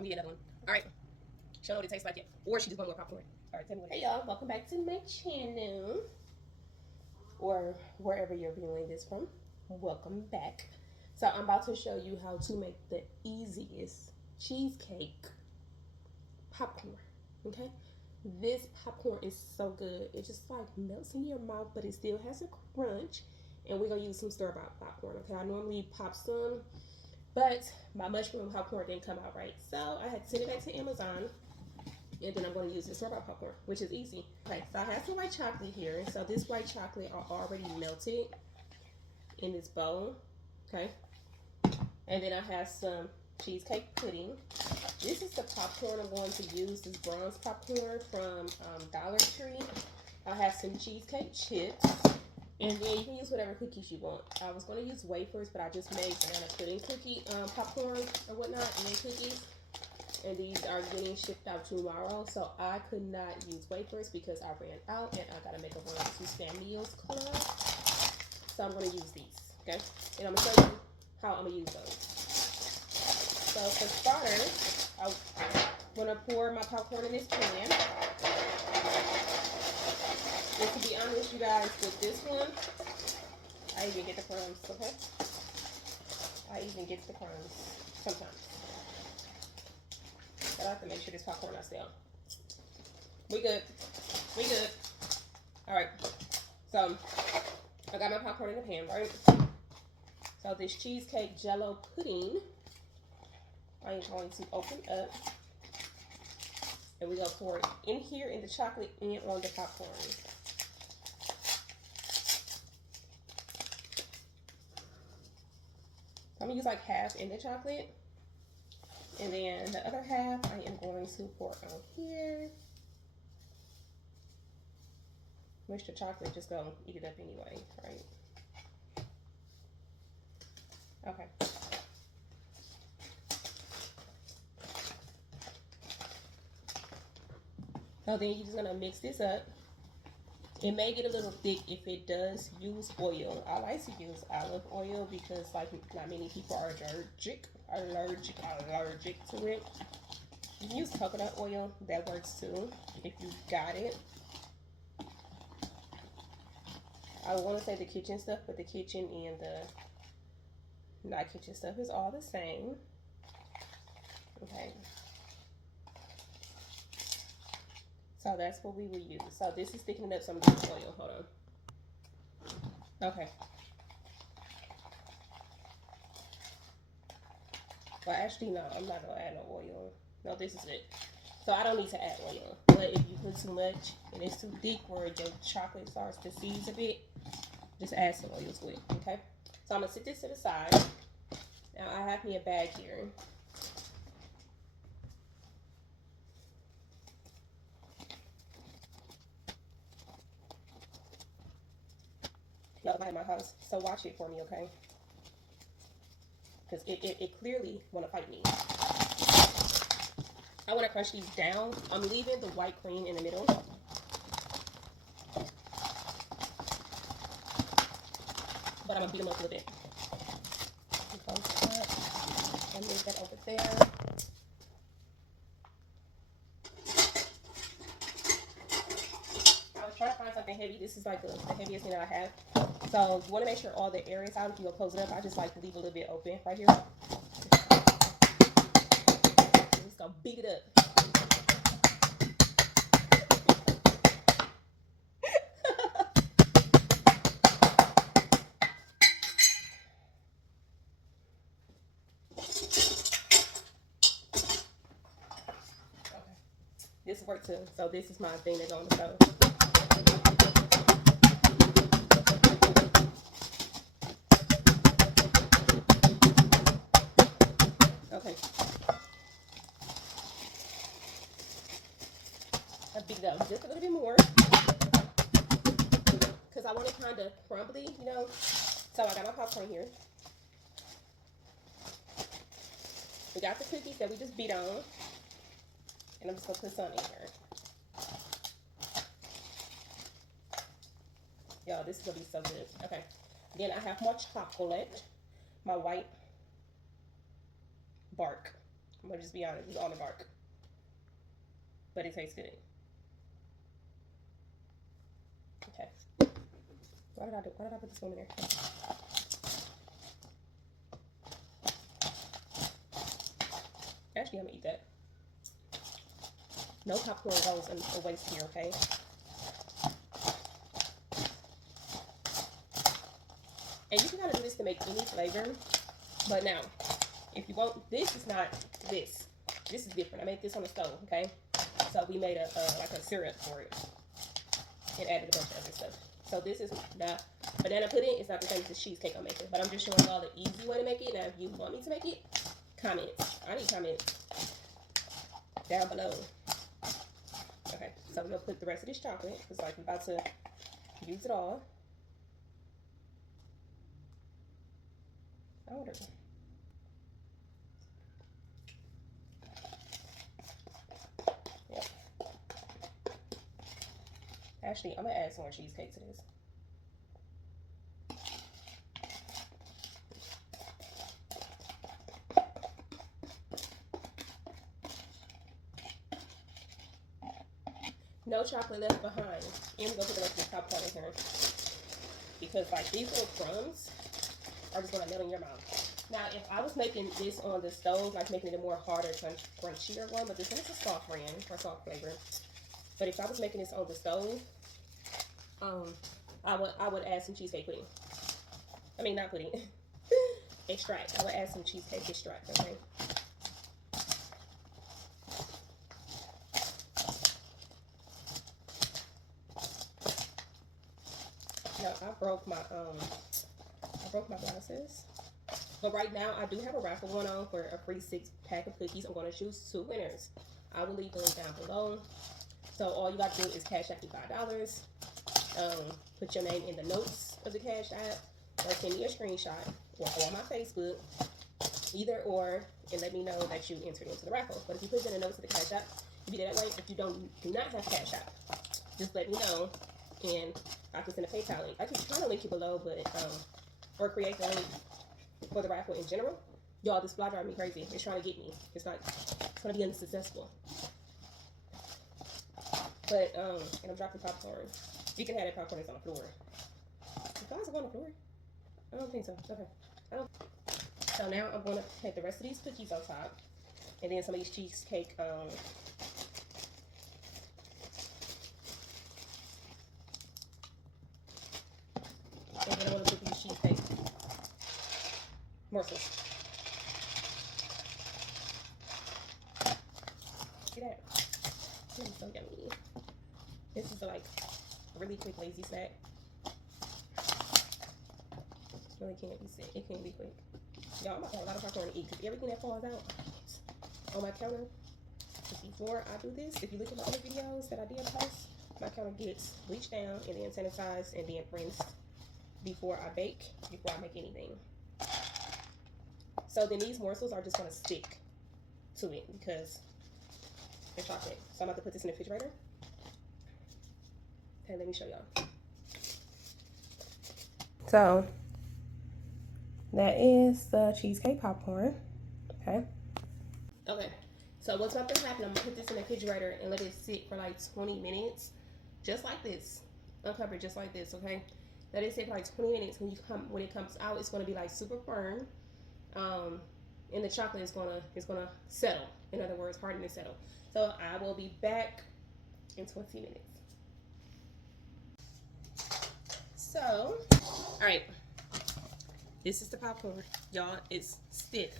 gonna get another one. All right. She don't know what it tastes like yet. Or she just want more popcorn. All right, tell me what. Hey y'all, welcome back to my channel. Or wherever you're viewing this from. Welcome back. So I'm about to show you how to make the easiest cheesecake popcorn. Okay? This popcorn is so good. It just like melts in your mouth, but it still has a crunch. And we're gonna use some store-bought popcorn. Okay, I normally pop some, but my mushroom popcorn didn't come out right. So I had to send it back to Amazon. And then I'm going to use the store-bought popcorn, which is easy. Okay, so I have some white chocolate here. So this white chocolate are already melted in this bowl. Okay. And then I have some cheesecake pudding. This is the popcorn I'm going to use. This bronze popcorn from Dollar Tree. I have some cheesecake chips. And then you can use whatever cookies you want. I was going to use wafers, but I just made banana pudding cookie popcorn or whatnot, and then cookies. And these are getting shipped out tomorrow, so I could not use wafers because I ran out, and I gotta make a run to Samuel's Club. So I'm gonna use these, okay? And I'm gonna show you how I'm gonna use those. So for starters, I'm gonna pour my popcorn in this pan. And to be honest, you guys, with this one, I even get the crumbs, okay? I even get the crumbs sometimes. But I have to make sure this popcorn not stale. We good. We good. Alright. So, I got my popcorn in the pan, right? So, this cheesecake jello pudding, I am going to open up. And we're going to pour it in here in the chocolate and on the popcorn. I'm going to use like half in the chocolate. And then the other half I am going to pour on here. Wish the chocolate just gonna eat it up anyway, right? Okay. So then you're just gonna mix this up. It may get a little thick if it does use oil. I like to use olive oil because like not many people are allergic to it. You can use coconut oil, that works too if you got it. I want to say the kitchen stuff, but the kitchen and the not kitchen stuff is all the same. Okay. So that's what we will use. So this is thickening up some of this oil. Hold on. Okay. Well, actually, no, I'm not going to add no oil. No, this is it. So I don't need to add oil. But if you put too much and it's too thick where your chocolate starts to seize a bit, just add some oil to it, okay? So I'm going to sit this to the side. Now I have me a bag here. Not by my house, so watch it for me, okay? Because it clearly want to fight me. I want to crunch these down. I'm leaving the white cream in the middle. But I'm going to beat them up a little bit. And move that over there. I was trying to find something heavy. This is like the heaviest thing that I have. So you want to make sure all the air is out. If you go close it up, I just like to leave a little bit open right here. I'm just going to beat it up. This worked too. So this is my thing that's on the stove. Okay. I beat it up just a little bit more because I want it kind of crumbly, you know. So I got my popcorn here. We got the cookies that we just beat on. And I'm just going to put some in here. Yo, this is going to be so good. Okay. Then I have more chocolate. My white bark. I'm gonna just be honest, it's almond bark, but it tastes good. Okay. Why did I put this one in there? Actually, I'm gonna eat that. No popcorn goes a waste here, okay? And you can kind of do this to make any flavor. But now, if you want, this is not this. This is different. I made this on the stove, okay? So we made like a syrup for it and added a bunch of other stuff. So this is the banana pudding. It's not the same as the cheesecake I'm making, but I'm just showing y'all the easy way to make it. Now, if you want me to make it, comments. I need comments down below. Okay, so I'm gonna put the rest of this chocolate because like I'm about to use it all. I wonder. Yep. Actually, I'm gonna add some more cheesecake to this. No chocolate left behind. And we're gonna put the rest of this popcorn in here. Because like these little crumbs are just gonna melt in your mouth. Now if I was making this on the stove, like making it a more harder, crunchier one, but this one is a soft brand or soft flavor. But if I was making this on the stove, I would add some cheesecake pudding. I mean not pudding. Extract. I would add some cheesecake extract, okay? Now I broke my glasses. But right now I do have a raffle going on for a free 6-pack of cookies. I'm going to choose 2 winners. I will leave the link down below. So all you got to do is cash out me $5. Put your name in the notes of the cash app, or send me a screenshot, or on my Facebook, either or, and let me know that you entered into the raffle. But if you put it in the notes of the cash app, you do that way. If you do not have cash app, just let me know, and I can send a PayPal link. I can try to link it below, but or create the link for the raffle in general. Y'all, this fly drives me crazy. It's trying to get me. It's gonna be unsuccessful. But and I'm dropping popcorn. You can have that popcorn that's on the floor. The flies are on the floor? I don't think so. Okay. So now I'm gonna take the rest of these cookies on top, and then some of these cheesecake and then I'm gonna put these cheesecake morsels. See that? This is so yummy. This is like a really quick lazy snack. Really can't be sick. It can't be quick. Y'all, I'm about to have a lot of popcorn to eat because everything that falls out on my counter. Before I do this, if you look at my other videos that I did post, my counter gets bleached down and then sanitized and then rinsed before I bake, before I make anything. So then these morsels are just going to stick to it because they're chocolate. So I'm about to put this in the refrigerator. Okay, let me show y'all. So that is the cheesecake popcorn. Okay. Okay. So what's about to happen, I'm gonna put this in the refrigerator and let it sit for like 20 minutes. Just like this. Uncovered just like this, okay? Let it sit for like 20 minutes. When it comes out, it's gonna be like super firm. And the chocolate is gonna settle. In other words, harden and settle. So I will be back in 20 minutes. So, alright. This is the popcorn. Y'all, it's stiff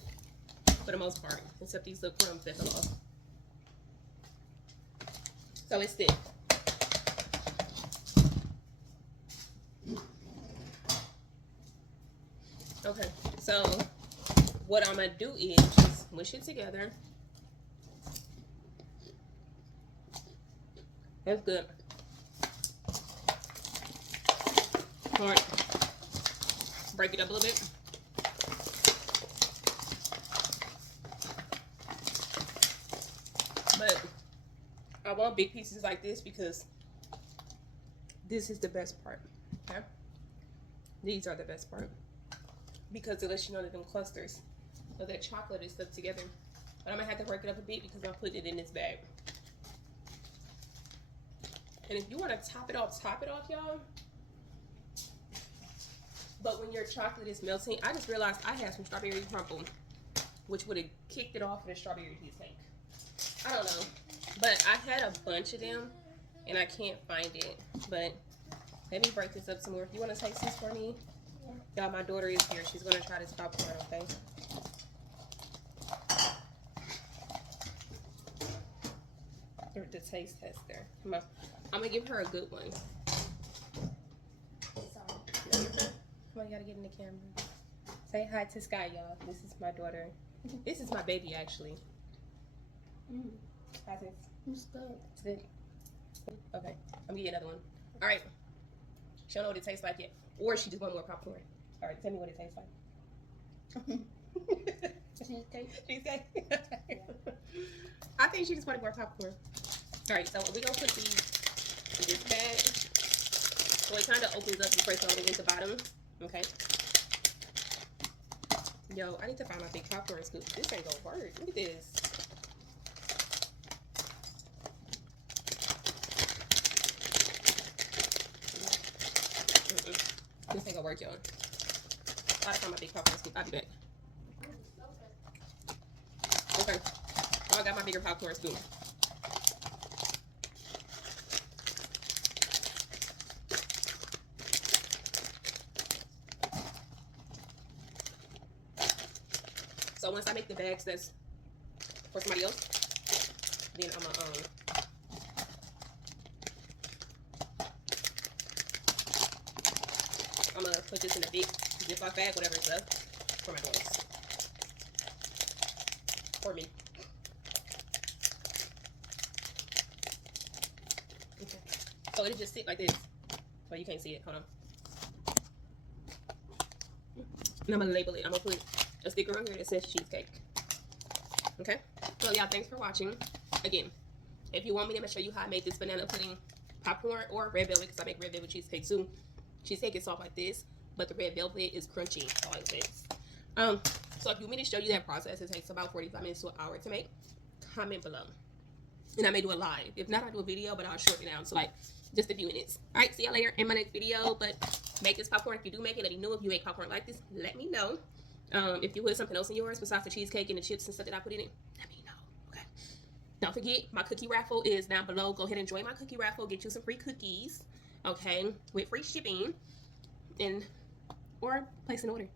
for the most part, except these little crumbs that fell off. So it's stiff. Okay, so what I'm gonna do is just mush it together. That's good. All right, break it up a little bit. But I want big pieces like this because this is the best part. Okay, these are the best part because it lets you know that them clusters of that chocolate is stuck together But I'm gonna have to break it up a bit because I'm putting it in this bag. And if you want to top it off, y'all. But when your chocolate is melting, I just realized I had some strawberry crumble, which would have kicked it off in a strawberry cheesecake. I don't know. But I had a bunch of them, and I can't find it. But let me break this up some more. You want to taste this for me? Yeah. Y'all, my daughter is here. She's going to try this popcorn, okay? The taste tester. Come on. I'm going to give her a good one. Sorry. Come on, you got to get in the camera. Say hi to Sky, y'all. This is my daughter. This is my baby, actually. How's this? It's good. It's good. Okay. I'm going to get another one. All right. She don't know what it tastes like yet. Or she just want more popcorn. All right, tell me what it tastes like. Cheesecake. Cheesecake? Yeah. I think she just wanted more popcorn. All right, so we're going to put these in this bag. So it kind of opens up the first one against the bottom. Okay. Yo, I need to find my big popcorn scoop. This ain't going to work. Look at this. This ain't gonna work, y'all. I gotta find my big popcorn scoop. I'll be back. Okay. Oh, I got my bigger popcorn scoop. So once I make the bags that's for somebody else, then I'm gonna put this in a big Ziploc bag, whatever it's up, for my daughters. For me. Okay. So it'll just sit like this. So you can't see it. Hold on. And I'm gonna label it. I'm gonna put a sticker on here that says cheesecake. Okay? So y'all, thanks for watching. Again, if you want me to show you how I make this banana pudding popcorn or red velvet, because I make red velvet cheesecake too. Cheesecake is soft like this, but the red velvet is crunchy like this. So if you want me to show you that process, it takes about 45 minutes to an hour to make. Comment below, and I may do a live. If not, I'll do a video, but I'll shorten it down to like just a few minutes. All right, see y'all later in my next video. But make this popcorn. If you do make it, let me know. If you make popcorn like this, let me know. If you put something else in yours besides the cheesecake and the chips and stuff that I put in it, let me know. Okay. Don't forget, my cookie raffle is down below. Go ahead and join my cookie raffle. Get you some free cookies. Okay, with free shipping, and or place an order.